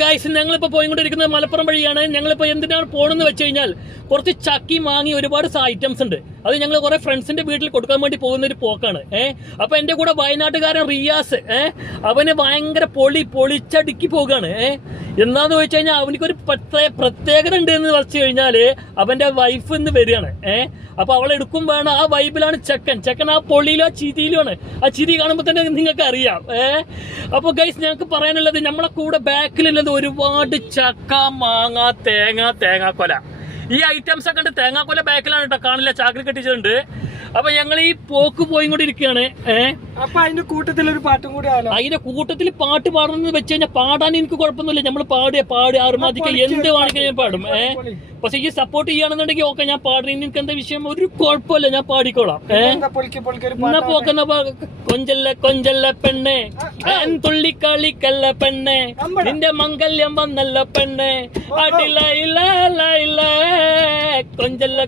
Guys, ഞങ്ങളിപ്പോ പോയിക്കൊണ്ടിരിക്കുന്നത് മലപ്പുറം വഴിയാണ്. ഞങ്ങളിപ്പോ എന്തിനാണ് പോണെന്ന് വെച്ച് കഴിഞ്ഞാൽ കുറച്ച് ചക്കി മാങ്ങി ഒരുപാട് ഐറ്റംസ് ഉണ്ട്. അത് ഞങ്ങൾ കുറെ ഫ്രണ്ട്സിന്റെ വീട്ടിൽ കൊടുക്കാൻ വേണ്ടി പോകുന്ന ഒരു പോക്കാണ്. അപ്പൊ എന്റെ കൂടെ വയനാട്ടുകാരൻ റിയാസ്, അവന് ഭയങ്കര പൊളിച്ചടുക്കി പോകാണ്. എന്താന്ന് വെച്ച് കഴിഞ്ഞാൽ അവനിക്കൊരു പ്രത്യേകത ഉണ്ട് എന്ന് വെച്ച് കഴിഞ്ഞാല് അവന്റെ വൈഫ് ഇന്ന് വരികയാണ്. അപ്പൊ അവളെ എടുക്കും വേണം. ആ വൈബിലാണ് ചെക്കൻ ആ പൊളിയിലും ആ ചിരിയിലുമാണ്. ആ ചിരി കാണുമ്പോൾ തന്നെ നിങ്ങൾക്ക് അറിയാം. അപ്പൊ ഗൈസ്, ഞങ്ങൾക്ക് പറയാനുള്ളത്, നമ്മളെ കൂടെ ബാക്കിലുള്ളത് ഒരുപാട് ചക്ക, മാങ്ങ, തേങ്ങാക്കൊല. ഈ ഐറ്റംസ് ഒക്കെ ഉണ്ട്. തേങ്ങാക്കൊല ബാക്കിലാണ് കേട്ടോ, കാണില്ല, ചാക്കിൽ കെട്ടിച്ചിട്ടുണ്ട്. അപ്പൊ ഞങ്ങൾ ഈ പോക്ക് പോയിക്കൊണ്ടിരിക്കുകയാണ്. അപ്പൊ അതിന്റെ കൂട്ടത്തിൽ ഒരു പാട്ടും കൂടി ആലോ. അതിന്റെ കൂട്ടത്തിൽ പാട്ട് പാടണമെന്ന് വെച്ച് കഴിഞ്ഞാൽ പാടാൻ എനിക്ക് കുഴപ്പമൊന്നുമില്ല. നമ്മൾ പാടി ആറുമാതിക്ക് എന്ത് വേണമെങ്കിലും ഞാൻ പാടും. പക്ഷെ ഈ സപ്പോർട്ട് ചെയ്യുകയാണെന്നുണ്ടെങ്കിൽ ഓക്കെ, ഞാൻ പാടുന്ന എനിക്ക് എന്താ വിഷയം, ഒരു കുഴപ്പമില്ല, ഞാൻ പാടിക്കോളാം. എന്നാ പോക്കുന്ന കൊഞ്ചല്ല പെണ്ണെ, തുള്ളിക്കളിക്കല്ല പെണ്ണെ, നിന്റെ മംഗല്യം വന്നല്ല പെണ്ണെ, അടില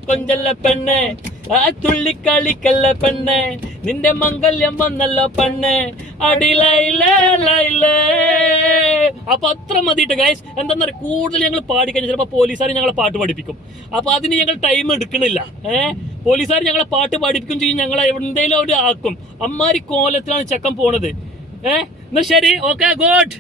കൊഞ്ചല്ല പെണ്ണെ, തുള്ളിക്കളിക്കല്ല പെണ്ണെ, നിന്റെ മംഗല്യം വന്നല്ലോ പെണ്ണെ, അടിലേ. അപ്പൊ അത്ര മതിയിട്ട് ഗൈസ്. എന്താ കൂടുതൽ ഞങ്ങൾ പാടിക്കഴിഞ്ഞാൽ ചിലപ്പോ പോലീസുകാർ ഞങ്ങളെ പാട്ട് പഠിപ്പിക്കും. അപ്പൊ അതിന് ഞങ്ങൾ ടൈം എടുക്കണില്ല. പോലീസുകാർ ഞങ്ങളെ പാട്ട് പഠിപ്പിക്കും ചെയ്യും, ഞങ്ങളെ എന്തെങ്കിലും അവർ ആക്കും. അമ്മാരി കോലത്തിലാണ് ചെക്കൻ പോണത്. എന്നാ ശരി, ഓക്കെ, ഗുഡ്.